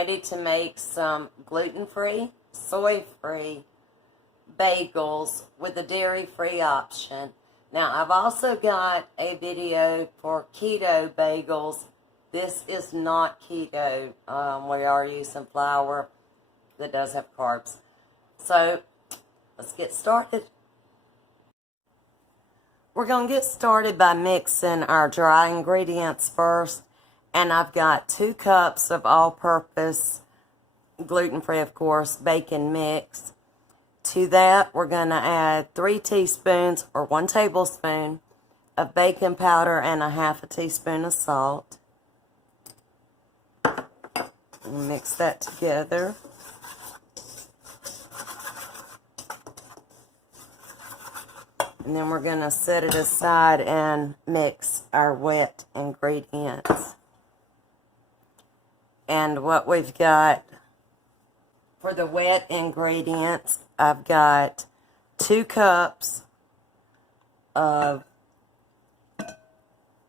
ready to make some gluten-free, soy-free bagels with a dairy-free option. Now, I've also got a video for keto bagels. This is not keto. We are using flour that does have carbs. So, let's get started. We're going to get started by mixing our dry ingredients first. And I've got 2 cups of all-purpose, gluten-free, of course, bacon mix. To that, we're going to add 3 teaspoons or 1 tablespoon of baking powder and a half a teaspoon of salt. Mix that together. And then we're going to set it aside and mix our wet ingredients. And what we've got for the wet ingredients, I've got 2 cups of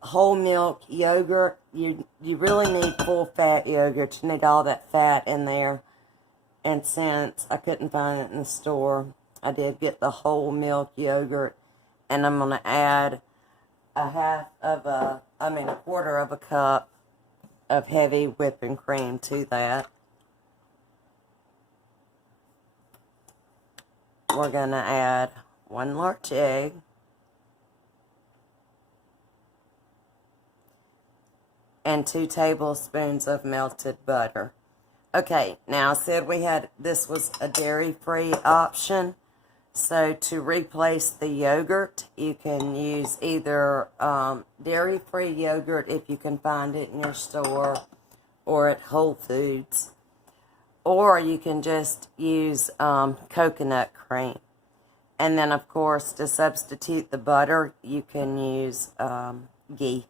whole milk yogurt. You really need full fat yogurt. You need all that fat in there. And since I couldn't find it in the store, I did get the whole milk yogurt. And I'm going to add a quarter of a cup of heavy whipping cream to that. We're going to add 1 large egg. And 2 tablespoons of melted butter. Okay, now I said this was a dairy-free option. So to replace the yogurt, you can use either dairy-free yogurt if you can find it in your store or at Whole Foods. Or you can just use coconut cream. And then, of course, to substitute the butter, you can use ghee.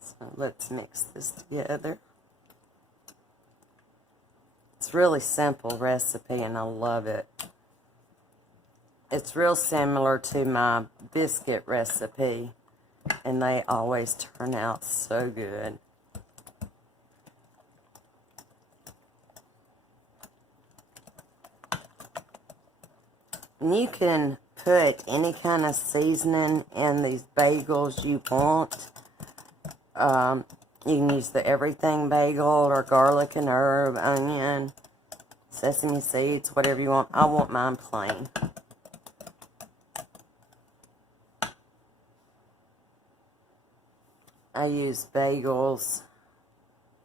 So let's mix this together. It's a really simple recipe and I love it. It's real similar to my biscuit recipe and they always turn out so good. And you can put any kind of seasoning in these bagels you want. You can use the everything bagel or garlic and herb, onion, sesame seeds, whatever you want. I want mine plain. I use bagels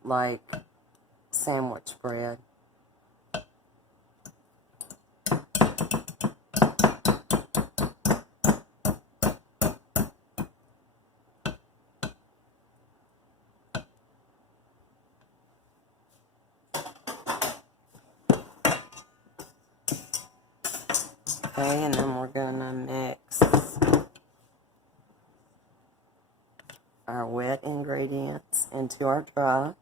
like sandwich bread. Okay, and then we're going to mix our wet ingredients into our dry.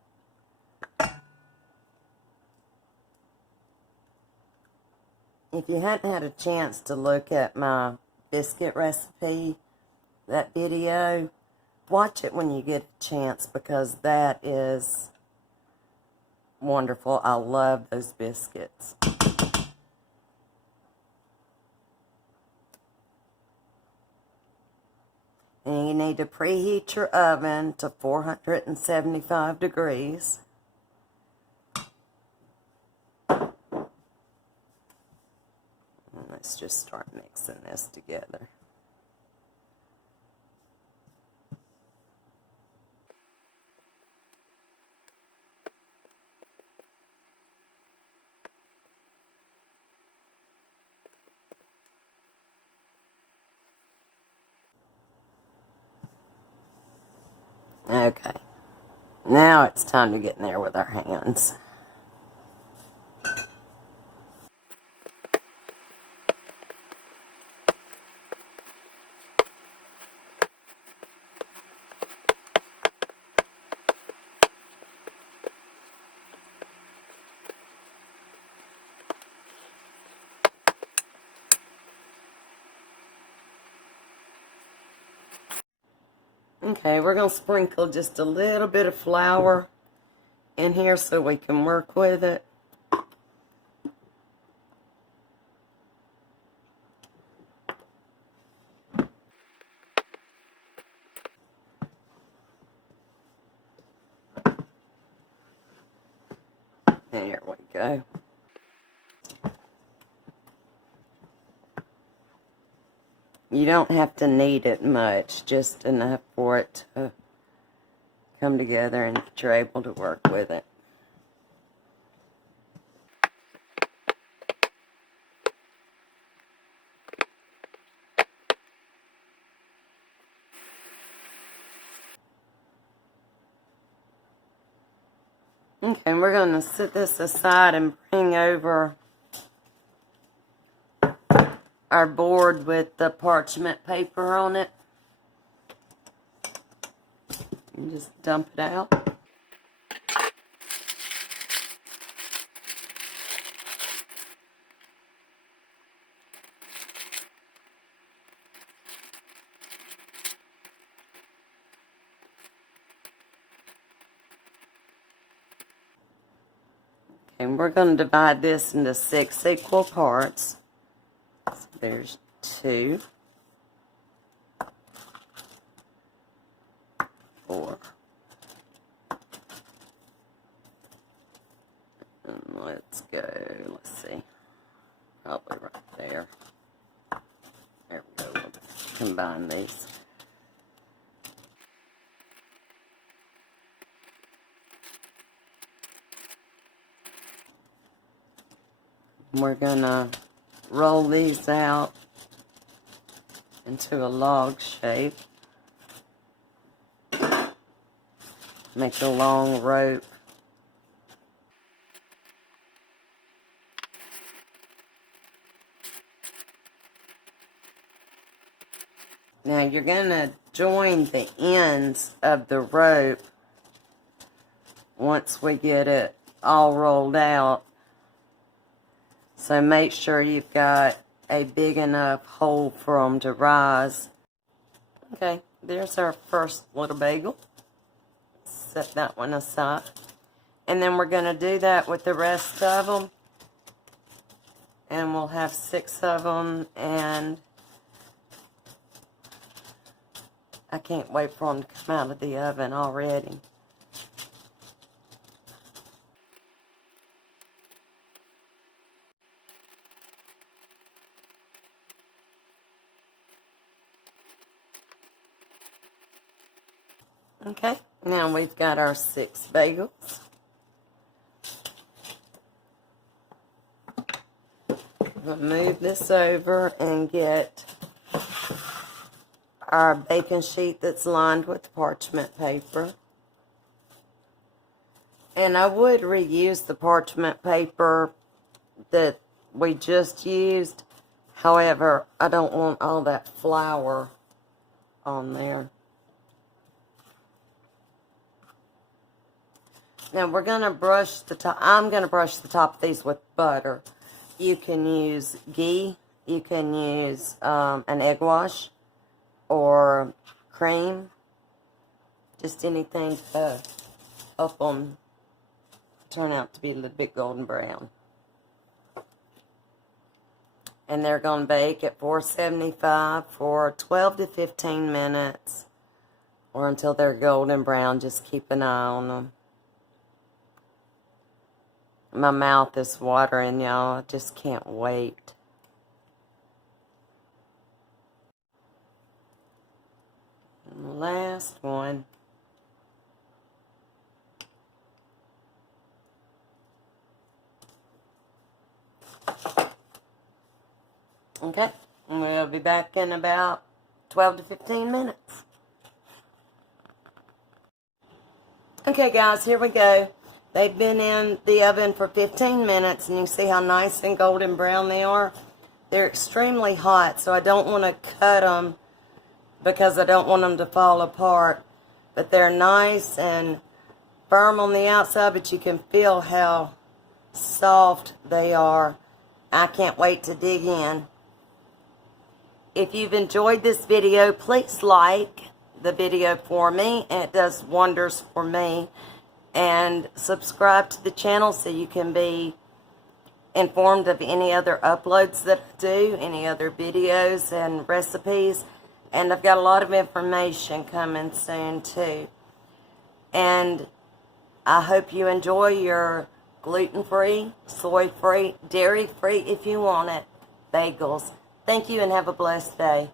If you hadn't had a chance to look at my biscuit recipe, that video, watch it when you get a chance because that is wonderful. I love those biscuits. And you need to preheat your oven to 475 degrees. And let's just start mixing this together. Okay, now it's time to get in there with our hands. Okay, we're going to sprinkle just a little bit of flour in here so we can work with it. There we go. You don't have to knead it much, just enough for it to come together and that you're able to work with it. Okay, we're going to set this aside and bring over our board with the parchment paper on it. And just dump it out. And we're going to divide this into 6 equal parts. So there's 2, 4. And let's see, probably right there. There we go, we'll combine these. We're gonna roll these out into a log shape. Make a long rope. Now you're gonna join the ends of the rope once we get it all rolled out. So make sure you've got a big enough hole for them to rise. Okay, there's our first little bagel. Set that one aside. And then we're going to do that with the rest of them. And we'll have 6 of them. And I can't wait for them to come out of the oven already. Okay, now we've got our 6 bagels. We'll move this over and get our baking sheet that's lined with parchment paper. And I would reuse the parchment paper that we just used. However, I don't want all that flour on there. Now we're going to brush the top. I'm going to brush the top of these with butter. You can use ghee. You can use an egg wash or cream. Just anything to help them turn out to be a little bit golden brown. And they're going to bake at 475 for 12 to 15 minutes or until they're golden brown. Just keep an eye on them. My mouth is watering, y'all. I just can't wait. And the last one. Okay, and we'll be back in about 12 to 15 minutes. Okay, guys, here we go. They've been in the oven for 15 minutes, and you see how nice and golden brown they are. They're extremely hot, so I don't want to cut them because I don't want them to fall apart. But they're nice and firm on the outside, but you can feel how soft they are. I can't wait to dig in. If you've enjoyed this video, please like, the video for me, and it does wonders for me. And subscribe to the channel so you can be informed of any other uploads that I do, any other videos and recipes. And I've got a lot of information coming soon too. And I hope you enjoy your gluten-free, soy-free, dairy-free if you want it, bagels. Thank you and have a blessed day.